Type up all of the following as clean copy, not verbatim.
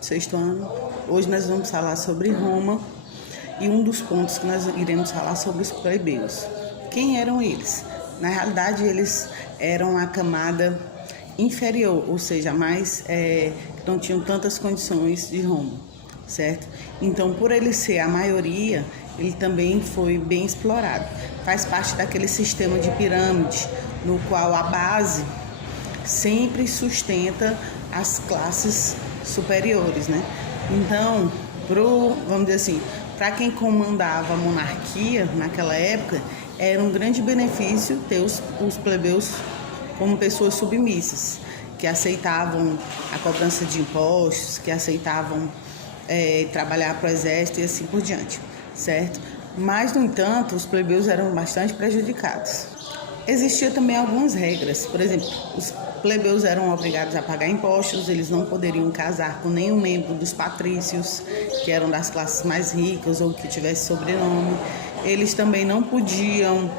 sexto ano. Hoje nós vamos falar sobre Roma e um dos pontos que nós iremos falar sobre os plebeus. Quem eram eles? Na realidade, eles eram a camada inferior, ou seja, mais que não tinham tantas condições de Roma, certo? Então, por ele ser a maioria, ele também foi bem explorado. Faz parte daquele sistema de pirâmide, no qual a base sempre sustenta as classes superiores, né? Então, vamos dizer assim, para quem comandava a monarquia naquela época, era um grande benefício ter os plebeus como pessoas submissas, que aceitavam a cobrança de impostos, que aceitavam trabalhar para o exército e assim por diante, certo? Mas, no entanto, os plebeus eram bastante prejudicados. Existiam também algumas regras. Por exemplo, os plebeus eram obrigados a pagar impostos, eles não poderiam casar com nenhum membro dos patrícios, que eram das classes mais ricas ou que tivesse sobrenome. Eles também não podiam...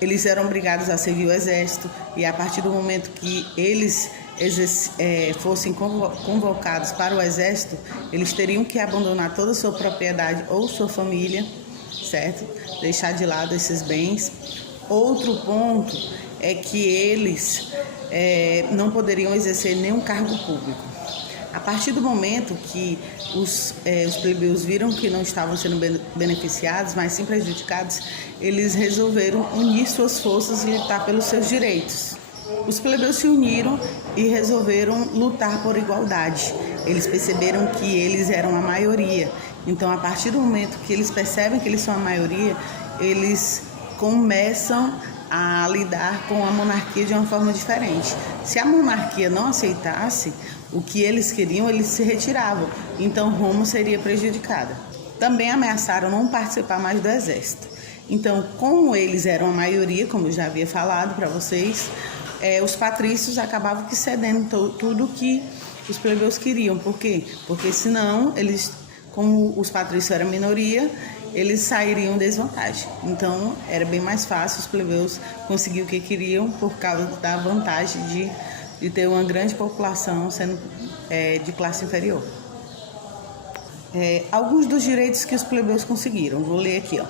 eles eram obrigados a servir o exército, e a partir do momento que eles fossem convocados para o exército, eles teriam que abandonar toda a sua propriedade ou sua família, certo? Deixar de lado esses bens. Outro ponto é que eles não poderiam exercer nenhum cargo público. A partir do momento que os plebeus viram que não estavam sendo beneficiados, mas sim prejudicados, eles resolveram unir suas forças e lutar pelos seus direitos. Os plebeus se uniram e resolveram lutar por igualdade. Eles perceberam que eles eram a maioria. Então, a partir do momento que eles percebem que eles são a maioria, eles começam a lidar com a monarquia de uma forma diferente. Se a monarquia não aceitasse o que eles queriam, eles se retiravam. Então, Roma seria prejudicada. Também ameaçaram não participar mais do exército. Então, como eles eram a maioria, como eu já havia falado para vocês, os patrícios acabavam que cedendo tudo que os plebeus queriam. Por quê? Porque senão, como os patrícios eram minoria, eles sairiam em desvantagem. Então, era bem mais fácil os plebeus conseguir o que queriam por causa da vantagem de ter uma grande população sendo de classe inferior. Alguns dos direitos que os plebeus conseguiram, vou ler aqui, ó.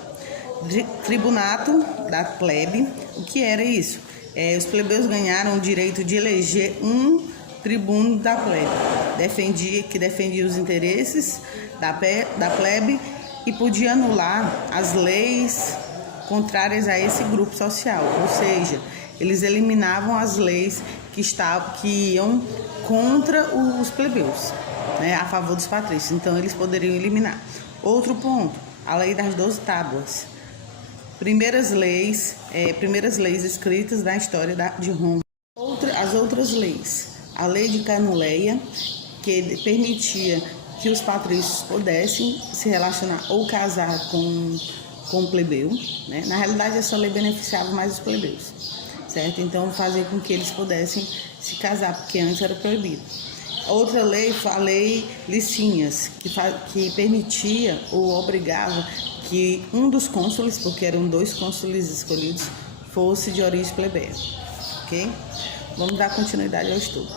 Tribunato da plebe. O que era isso? Os plebeus ganharam o direito de eleger um tribuno da plebe, que defendia os interesses da plebe e podia anular as leis contrárias a esse grupo social, ou seja, eles eliminavam as leis que iam contra os plebeus, né, a favor dos patrícios. Então, eles poderiam eliminar. Outro ponto, a lei das 12 tábuas. Primeiras leis escritas na história de Roma. As outras leis, a lei de Canuleia, que permitia que os patrícios pudessem se relacionar ou casar com o plebeu, né? Na realidade, essa lei beneficiava mais os plebeus, certo? Então, fazia com que eles pudessem se casar, porque antes era proibido. Outra lei foi a lei Licínias, que permitia ou obrigava que um dos cônsules, porque eram 2 cônsules escolhidos, fosse de origem plebeia, ok? Vamos dar continuidade ao estudo.